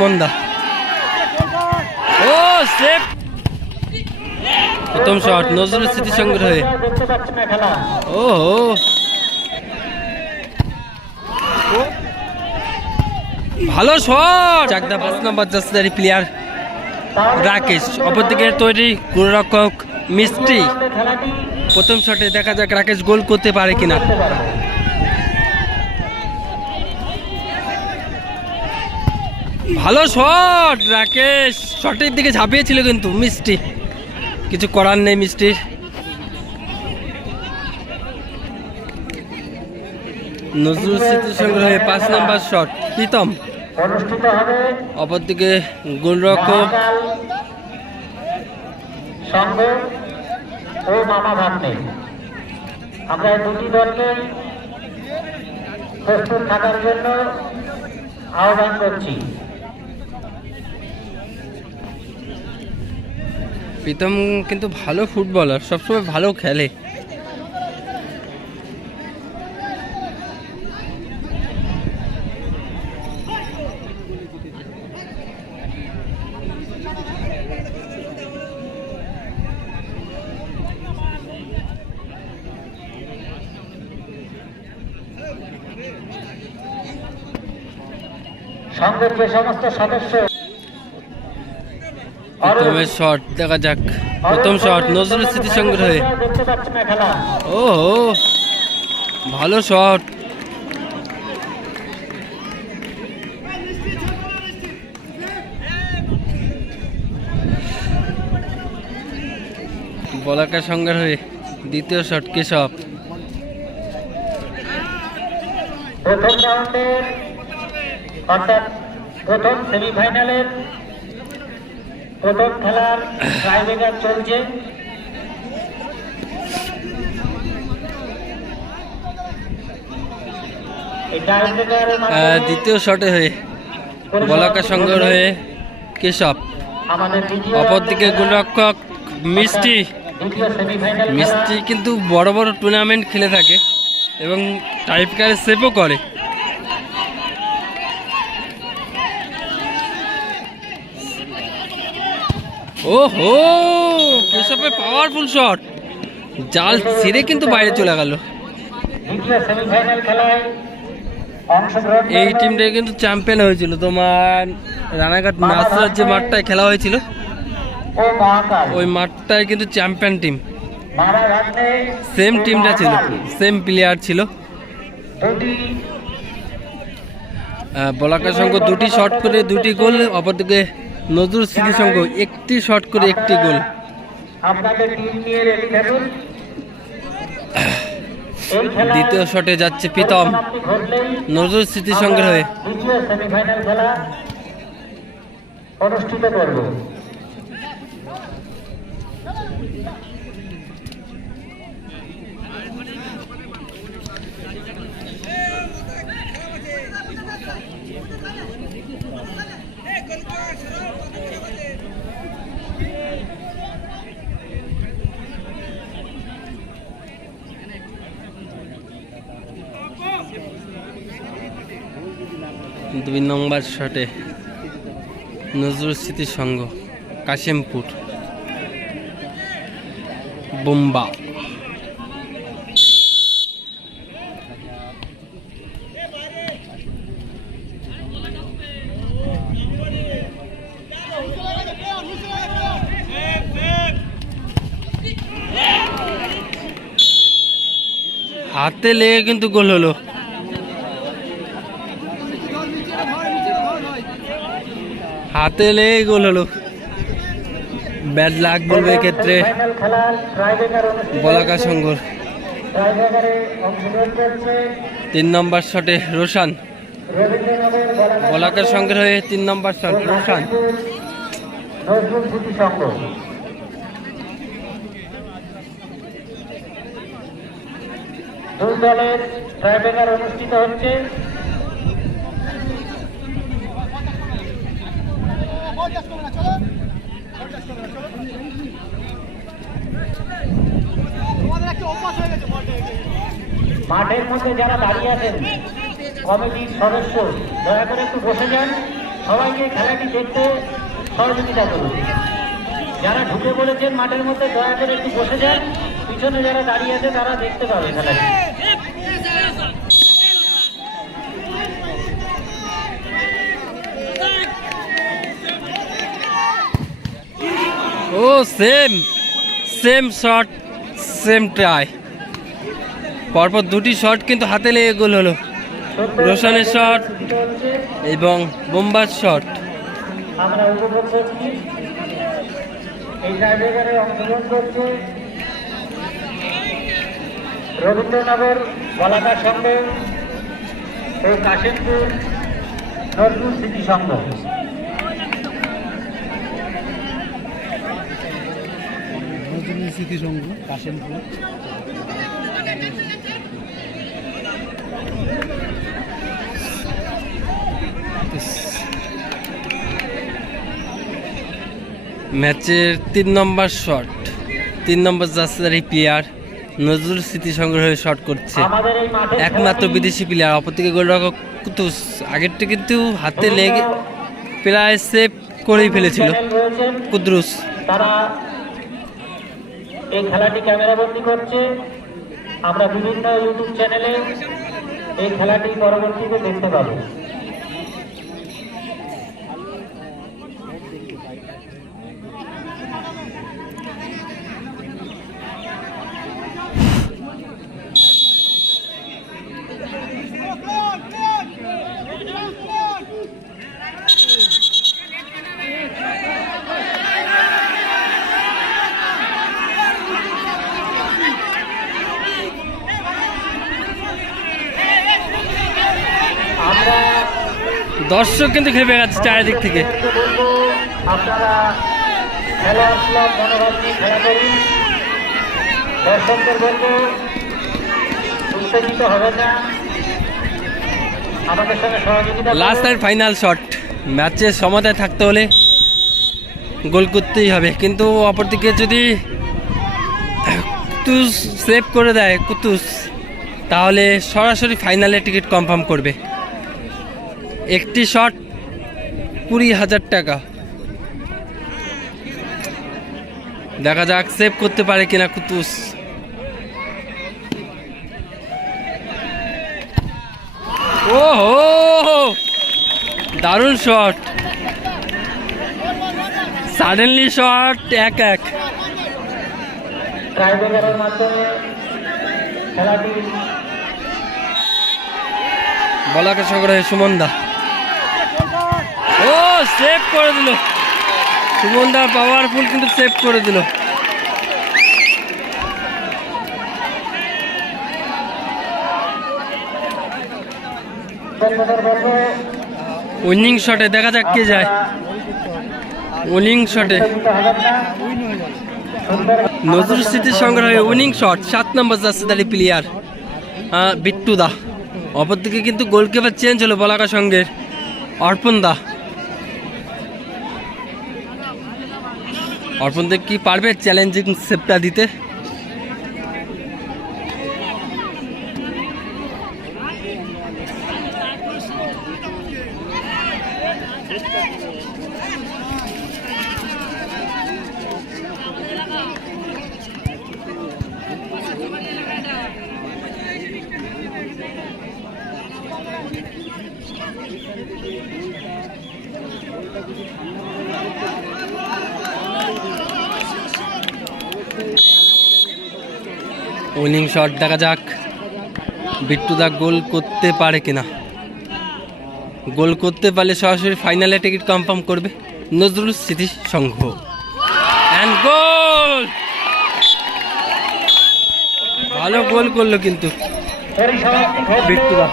মন্দা। ও, সেফ। প্রথম শট, নজরুল স্মৃতি সংগ্রহে। ও ভালো শট। চাকদা পাঁচ নম্বর জাসদারি প্লেয়ার রাকেশ। অপরদিকে তৈরি গোলরক্ষক মিস্ত্রি প্রথম শটে দেখা যাক রাকেশ গোল করতে পারে কিনা করতে পারবে ভালো শট রাকেশ। শটের দিকে ঝাঁপিয়েছিল কিন্তু মিষ্টি। কিছু করার নেই মিষ্টির। নজরুল স্মৃতি সংগ্রহে পাঁচ নম্বর শট প্রীতম। অপরদিকে গোলরক্ষক ও মামা ভাগ্নে। আমরা দুটি দলকে প্রস্তুত থাকার জন্য আহ্বান করছি। প্রীতম কিন্তু ভালো ফুটবলার সবসময় ভালো খেলে। সংঘের সমস্ত সদস্য প্রথমের শট দেখা যাক। প্রথম শট নজরুল স্মৃতি সংগ্রহে ও ভালো শট বলাকা হয়ে দ্বিতীয় শট কেশব। প্রথম রাউন্ডের অর্থাৎ প্রথম সেমিফাইনালের প্রথম খেলার ট্রাইবেগার চলছে। দ্বিতীয় শটে হয়ে বলাকা সঙ্গে হয়ে কেশব। অপরদিকে গোলরক্ষক মিষ্টি। মিষ্টি কিন্তু বড় বড় টুর্নামেন্ট খেলে থাকে এবং টাইপকারে সেভও করে। ও হো কেশবের পাওয়ারফুল শট জাল ছিঁড়ে কিন্তু বাইরে চলে গেল। এই টিমটা কিন্তু চ্যাম্পিয়ন হয়েছিল। তোমার রানাঘাট নাসরার যে মাঠটায় খেলা হয়েছিল, ওই মাঠটায় কিন্তু চ্যাম্পিয়ন টিম সেম টিমটা ছিল সেম প্লেয়ার ছিল। বলাকা সংঘ দুটি শট করে দুটি গোল, অপরদিকে নজরুল স্মৃতি সংঘ, একটি শট করে একটি গোল দ্বিতীয় শটে যাচ্ছে প্রীতম, নজরুল স্মৃতি সংগ্রহে আমরা দ্বিতীয় সেমিফাইনাল খেলা অনুষ্ঠিত দুই নম্বর শটে নজরুল স্মৃতি সংঘ কাশিমপুর বোম্বা। হাতে লেগে কিন্তু গোল হলো। হাতে লেগে গোল হলো। ব্যাড লাগ বলবে এক্ষেত্রে বলাকা করছে তিন নম্বর শটে রোশান। বলাকা বলাকার সঙ্গে হয়ে তিন নম্বর শট রোশান। দুই দলের ট্রাইবেকার অনুষ্ঠিত হচ্ছে। মাঠের মধ্যে যারা দাঁড়িয়ে আছেন, কমিটির সদস্য, দয়া করে একটু বসে যান। সবাইকে খেলাটি দেখতে সহযোগিতা করুন। যারা ঢুকে বলেছেন মাঠের মধ্যে, দয়া করে একটু বসে যান। পিছনে যারা দাঁড়িয়ে আছে, তারা দেখতে পাবে খেলাটি। ও same same shot same try পরপর দুটি শট কিন্তু হাতে লেগে গোল হলো। রোশনের শট এবং বোম্বার শট আমরা উপভোগ করছি এই টাইব্রেকারে অংশগ্রহণ করছে রবীন্দ্রনগর বলাকার সংঘ ও কাশিমপুর নজরুল স্মৃতি সংঘ। নজরুল স্মৃতিসংঘ কাশেমপুর। ম্যাচের তিন নম্বর শট। তিন নম্বর জাসদারি প্লেয়ার নজরুল স্মৃতি সংগ্রহে শট করছে। একমাত্র বিদেশি প্লেয়ার অপরদিকে গোলরক্ষক কুতুস। আগেরটা কিন্তু হাতে লেগে প্রায় সেভ করেই ফেলেছিল কুদ্রুস। তারা এই খেলাটি ক্যামেরাবন্দি করছে। আমরা বিভিন্ন ইউটিউব চ্যানেলে এই খেলাটি পরবর্তীতে দেখতে পাবো। দর্শক কিন্তু খেপে গেছে চারিদিক থেকে। আপনারা খেলার ক্লাব মনোভাব নিয়ে খেলা করুন দর্শকদের বলব উত্তেজিত হবে না। আমাদের সঙ্গে সহযোগিতা লাস্ট এন্ড ফাইনাল শট ম্যাচের সমতায় থাকতে হলে গোল করতেই হবে। কিন্তু অপরদিকে যদি কুতুস সেভ করে দেয় কুতুস তাহলে সরাসরি ফাইনালে টিকিট কনফার্ম করবে। একটি শট কুড়ি হাজার টাকা। দেখা যাক সেভ করতে পারে কিনা কুতুস। ও হো দারুণ শট সাডেনলি শট এক এক। বলাকে সংগ্রহে সুমন দা ও সেভ করে দিল। সুমন দা পাওয়ারফুল কিন্তু সেভ করে দিল। উইনিং শটে দেখা যাক কে যায়। উইনিং শটে নজরুল স্মৃতির সংগ্রহে উইনিং শট সাত নম্বর দাঁড়ি প্লেয়ার বিট্টু দা। অপরদিকে কিন্তু গোলকিপার চেঞ্জ হলো বলাকা সঙ্গের অর্পণ দা। অর্পণ দা কি পারবে চ্যালেঞ্জিং সেপটা দিতে? উইনিং শট, দেখা যাক বিট্টু দা গোল করতে পারে কিনা। গোল করতে পারলে সরাসরি ফাইনালে টিকিট কনফার্ম করবে নজরুল স্মৃতি সংঘ। অ্যান্ড গোল ভালো গোল করল কিন্তু বিট্টু দা